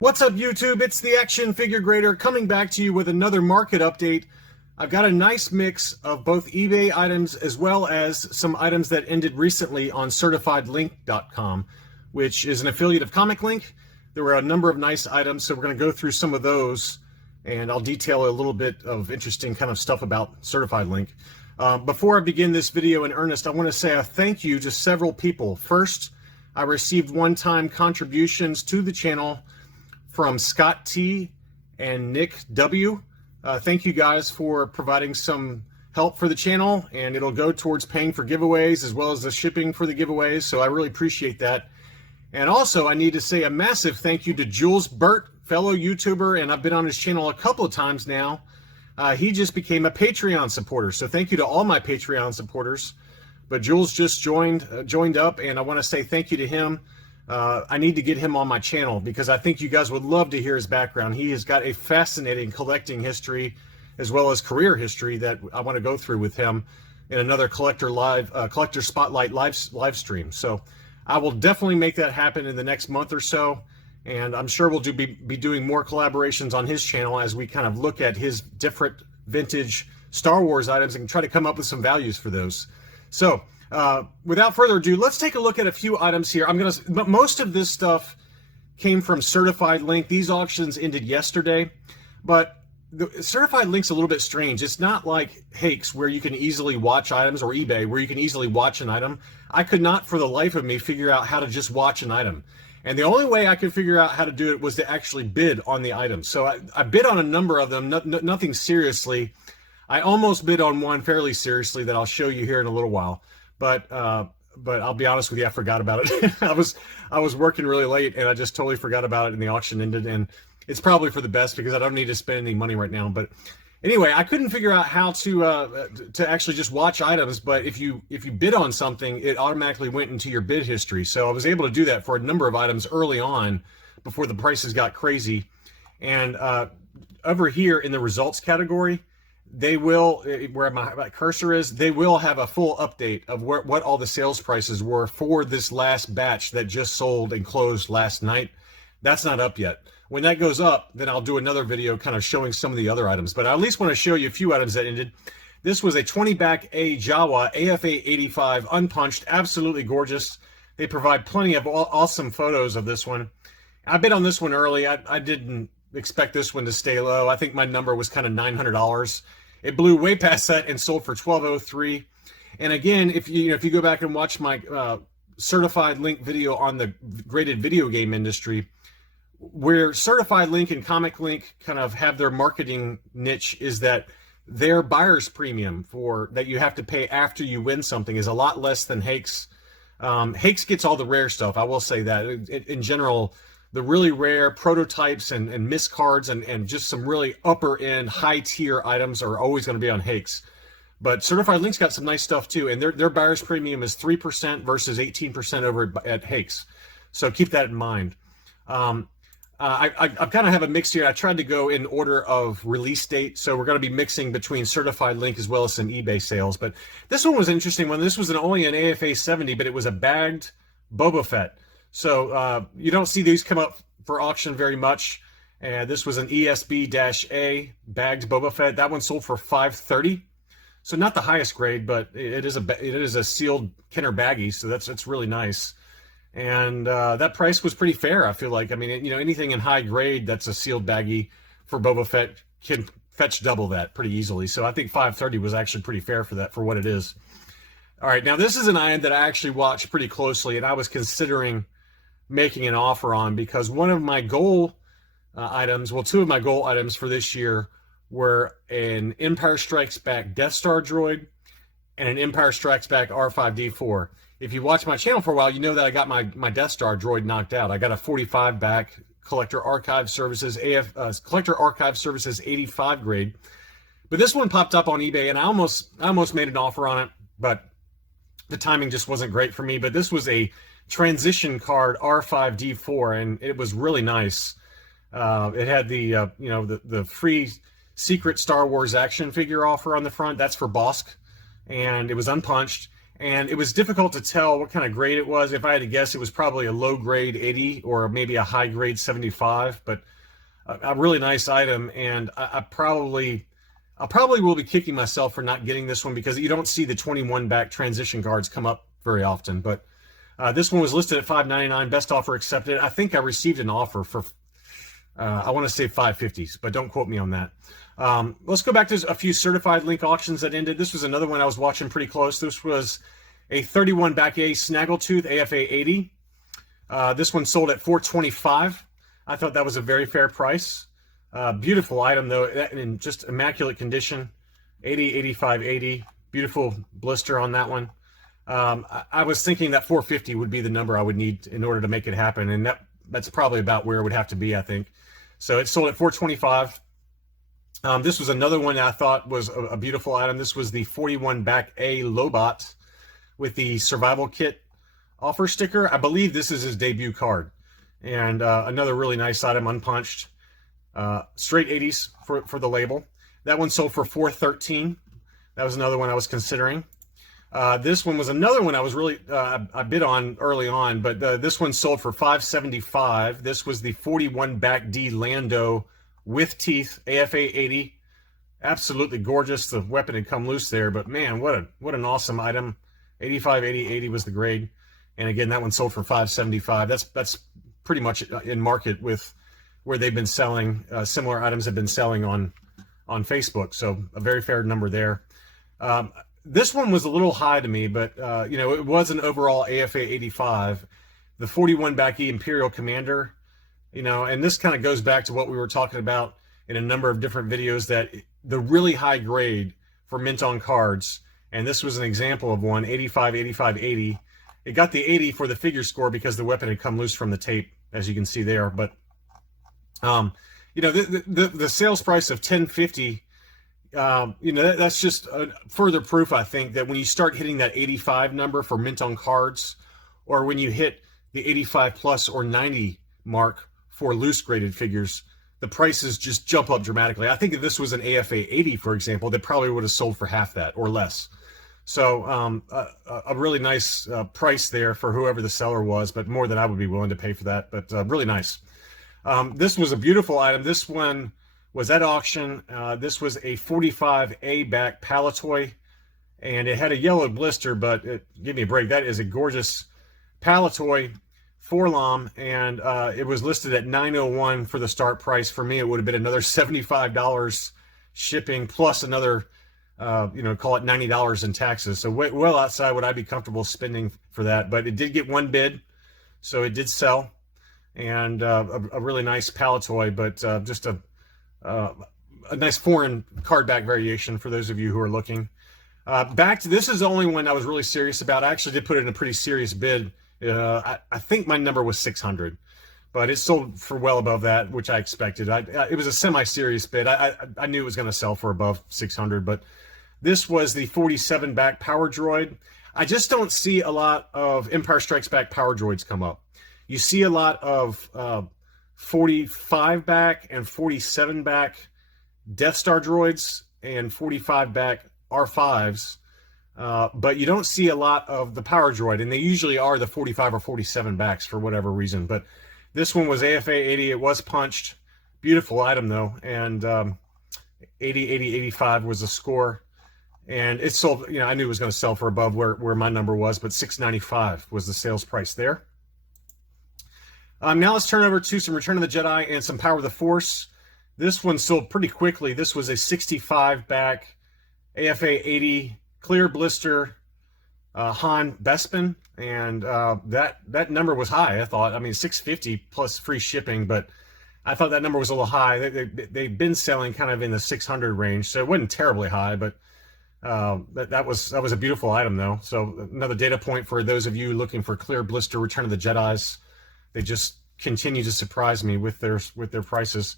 What's up, YouTube? It's the Action Figure Grader coming back to you with another market update. I've got a nice mix of both eBay items as well as some items that ended recently on CertifiedLink.com, which is an affiliate of ComicLink. There were a number of nice items, so we're going to go through some of those, and I'll detail a little bit of interesting kind of stuff about CertifiedLink. Before I begin this video in earnest, I want to say a thank you to several people. First, I received one-time contributions to the channel from Scott T and Nick W. Thank you guys for providing some help for the channel, and it'll go towards paying for giveaways as well as the shipping for the giveaways, so I really appreciate that. And also, I need to say a massive thank you to Jules Burt, fellow YouTuber, and I've been on his channel a couple of times now. He just became a Patreon supporter, so thank you to all my Patreon supporters. But Jules just joined up, and I want to say thank you to him. I need to get him on my channel because I think you guys would love to hear his background. He has got a fascinating collecting history as well as career history that I want to go through with him in another collector spotlight live stream. So I will definitely make that happen in the next month or so, and I'm sure we'll be doing more collaborations on his channel as we kind of look at his different vintage Star Wars items and try to come up with some values for those. So without further ado, let's take a look at a few items here. Most of this stuff came from CertifiedLink. These auctions ended yesterday, but the CertifiedLink's a little bit strange. It's not like Hakes where you can easily watch items, or eBay where you can easily watch an item. I could not for the life of me figure out how to just watch an item. And the only way I could figure out how to do it was to actually bid on the items. So I bid on a number of them, nothing seriously. I almost bid on one fairly seriously that I'll show you here in a little while. But I'll be honest with you, I forgot about it. I was working really late, and I just totally forgot about it, and the auction ended. And it's probably for the best because I don't need to spend any money right now. But anyway, I couldn't figure out how to actually just watch items. But if you bid on something, it automatically went into your bid history. So I was able to do that for a number of items early on before the prices got crazy. And over here in the results category, they will, where my cursor is, they will have a full update of what all the sales prices were for this last batch that just sold and closed last night. That's not up yet. When that goes up, then I'll do another video kind of showing some of the other items. But I at least want to show you a few items that ended. This was a 20-back A Jawa AFA 85 unpunched, absolutely gorgeous. They provide plenty of awesome photos of this one. I bid on this one early. I didn't expect this one to stay low. I think my number was kind of $900. It blew way past that and sold for $1,203. And again, if you go back and watch my CertifiedLink video on the graded video game industry, where CertifiedLink and ComicLink kind of have their marketing niche is that their buyer's premium that you have to pay after you win something is a lot less than Hakes. Hakes gets all the rare stuff. I will say that in general, the really rare prototypes and miscards and just some really upper end high tier items are always going to be on Hakes. But CertifiedLink's got some nice stuff too, and their buyer's premium is 3% versus 18% over at Hakes. So keep that in mind. I kind of have a mix here. I tried to go in order of release date, so we're going to be mixing between CertifiedLink as well as some eBay sales. But this one was an interesting one. This was only an AFA 70, but it was a bagged Boba Fett. So you don't see these come up for auction very much. This was an ESB-A bagged Boba Fett. That one sold for $530. So not the highest grade, but it is a sealed Kenner baggie. So that's really nice. And that price was pretty fair, I feel like. I mean, anything in high grade that's a sealed baggie for Boba Fett can fetch double that pretty easily. So I think $530 was actually pretty fair for that, for what it is. All right, now this is an item that I actually watched pretty closely, and I was considering making an offer on because one of my goal items, well, two of my goal items for this year were an Empire Strikes Back Death Star droid and an Empire Strikes Back R5-D4. If you watch my channel for a while, you know that I got my Death Star droid knocked out. I got a 45 back Collector Archive Services Collector Archive Services 85 grade. But this one popped up on eBay, and I almost made an offer on it, but the timing just wasn't great for me. But this was a transition card R5-D4, and it was really nice. It had the the free secret Star Wars action figure offer on the front. That's for Bosk, and it was unpunched. and it was difficult to tell what kind of grade it was. If I had to guess, it was probably a low grade 80 or maybe a high grade 75, but a really nice item. And I probably will be kicking myself for not getting this one, because you don't see the 21 back transition guards come up very often. But this one was listed at $5.99, best offer accepted. I think I received an offer for I want to say $5.50, but don't quote me on that. Let's go back to a few CertifiedLink auctions that ended. This was another one I was watching pretty close. This was a 31 back A Snaggletooth AFA 80. This one sold at $425. I thought that was a very fair price. Beautiful item though, in just immaculate condition. 80, 85, 80. Beautiful blister on that one. I was thinking that 450 would be the number I would need in order to make it happen, and that's probably about where it would have to be, I think. So it sold at $425. This was another one that I thought was a beautiful item. This was the 41 back A Lobot with the survival kit offer sticker. I believe this is his debut card. And another really nice item, unpunched. Straight 80s for the label. That one sold for $413. That was another one I was considering. This one was another one I was really, I bid on early on, but this one sold for $575. This was the 41 back D Lando with teeth, AFA 80. Absolutely gorgeous. The weapon had come loose there, but man, what an awesome item. 85, 80, 80 was the grade. And again, that one sold for $575. That's pretty much in market with where they've been selling. Similar items have been selling on Facebook. So a very fair number there. This one was a little high to me, but you know, it was an overall AFA 85. The 41 back E Imperial Commander, you know, and this kind of goes back to what we were talking about in a number of different videos, that the really high grade for mint on cards, and this was an example of one, 85, 85, 80. It got the 80 for the figure score because the weapon had come loose from the tape, as you can see there. But you know, the sales price of $10.50, you know, that's just further proof, I think, that when you start hitting that 85 number for mint on cards, or when you hit the 85 plus or 90 mark for loose graded figures, the prices just jump up dramatically. I think if this was an AFA 80, for example, they probably would have sold for half that or less. So a really nice price there for whoever the seller was, but more than I would be willing to pay for that. But really nice. This was a beautiful item. This one was at auction. This was a 45A back Palatoy, and it had a yellow blister, but give me a break. That is a gorgeous Palatoy Forlom, and it was listed at $901 for the start price. For me, it would have been another $75 shipping plus another, you know, call it $90 in taxes. So well outside what I'd be comfortable spending for that. But it did get one bid, so it did sell, and a really nice Palatoy, but just a nice foreign card back variation for those of you who are looking. Back to this is the only one I was really serious about. I actually did put it in a pretty serious bid. I think my number was 600, but it sold for well above that, which I expected. It was a semi-serious bid. I knew it was going to sell for above 600, but this was the 47 back Power Droid. I just don't see a lot of Empire Strikes Back Power Droids come up. You see a lot of 45 back and 47 back Death Star droids and 45 back R5s. But you don't see a lot of the Power Droid, and they usually are the 45 or 47 backs for whatever reason. But this one was AFA 80. It was punched. Beautiful item, though. And 80, 80, 85 was the score. And it sold, you know, I knew it was going to sell for above where my number was, but $695 was the sales price there. Now let's turn over to some Return of the Jedi and some Power of the Force. This one sold pretty quickly. This was a 65 back AFA 80 clear blister Han Bespin, and that number was high, I thought. I mean, $650 plus free shipping, but I thought that number was a little high. They've been selling kind of in the 600 range, so it wasn't terribly high, but that was a beautiful item, though. So another data point for those of you looking for clear blister Return of the Jedis. They just continue to surprise me with their prices.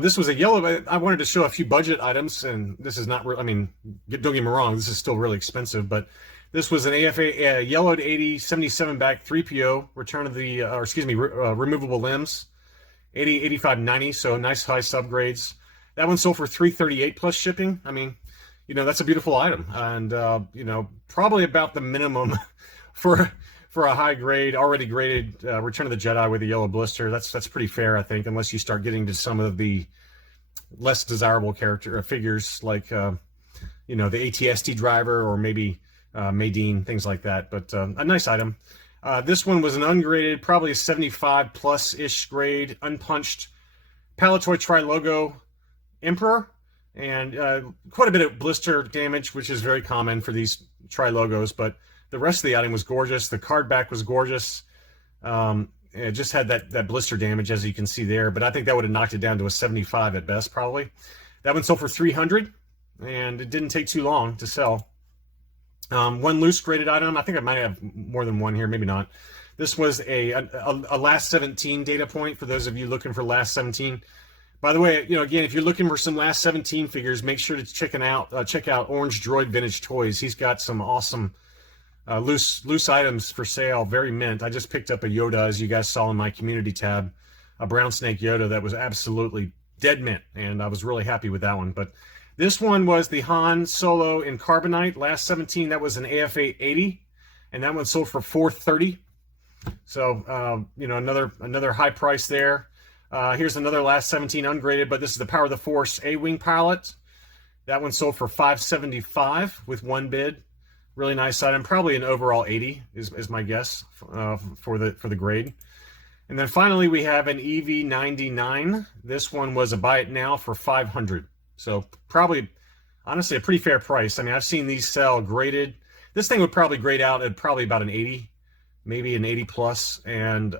This was a yellow. I wanted to show a few budget items, and this is not. I mean, don't get me wrong. This is still really expensive, but this was an AFA yellowed 80 77 back 3PO Return of the, removable limbs, 80 85 90. So nice high subgrades. That one sold for $338 plus shipping. I mean, that's a beautiful item, and probably about the minimum for a high grade, already graded Return of the Jedi with a yellow blister. That's pretty fair, I think, unless you start getting to some of the less desirable character figures like the ATST driver, or maybe Maydeen, things like that. But a nice item. This one was an ungraded, probably a 75 plus ish grade, unpunched Palatoy Tri-Logo Emperor, and quite a bit of blister damage, which is very common for these Tri-Logos, but the rest of the item was gorgeous. The card back was gorgeous. It just had that blister damage, as you can see there, but I think that would have knocked it down to a 75 at best, probably. That one sold for $300, and it didn't take too long to sell. One loose graded item. I think I might have more than one here, maybe not. This was a last 17 data point for those of you looking for last 17. By the way, again, if you're looking for some last 17 figures, make sure to check out Orange Droid Vintage Toys. He's got some awesome loose items for sale, very mint. I just picked up a Yoda, as you guys saw in my community tab, a brown snake Yoda that was absolutely dead mint, and I was really happy with that one. But this one was the Han Solo in Carbonite, last 17. That was an AFA 80, and that one sold for $430. So another high price there. Here's another last 17 ungraded, but this is the Power of the Force A-Wing pilot. That one sold for $575 with one bid. Really nice item, probably an overall 80 is my guess for the grade. And then finally we have an EV99. This one was a buy it now for $500. So probably, honestly, a pretty fair price. I mean, I've seen these sell graded. This thing would probably grade out at probably about an 80, maybe an 80 plus, and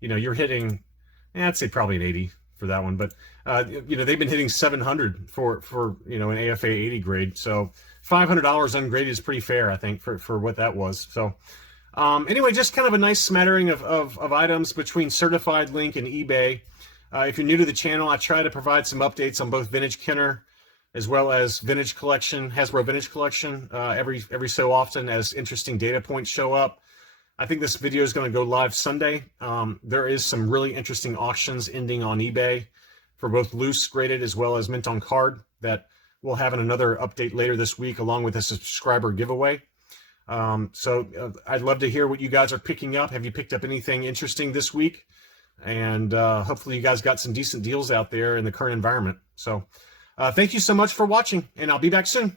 you're hitting, I'd say probably an 80 for that one. But they've been hitting 700 for an AFA 80 grade. So $500 ungraded is pretty fair, I think, for what that was. So anyway, just kind of a nice smattering of items between CertifiedLink and eBay. If you're new to the channel, I try to provide some updates on both Vintage Kenner as well as Vintage Collection, Hasbro Vintage Collection, every so often as interesting data points show up. I think this video is going to go live Sunday. There is some really interesting auctions ending on eBay for both loose graded as well as mint on card that we'll have in another update later this week, along with a subscriber giveaway. So I'd love to hear what you guys are picking up. Have you picked up anything interesting this week? And hopefully you guys got some decent deals out there in the current environment. So thank you so much for watching, and I'll be back soon.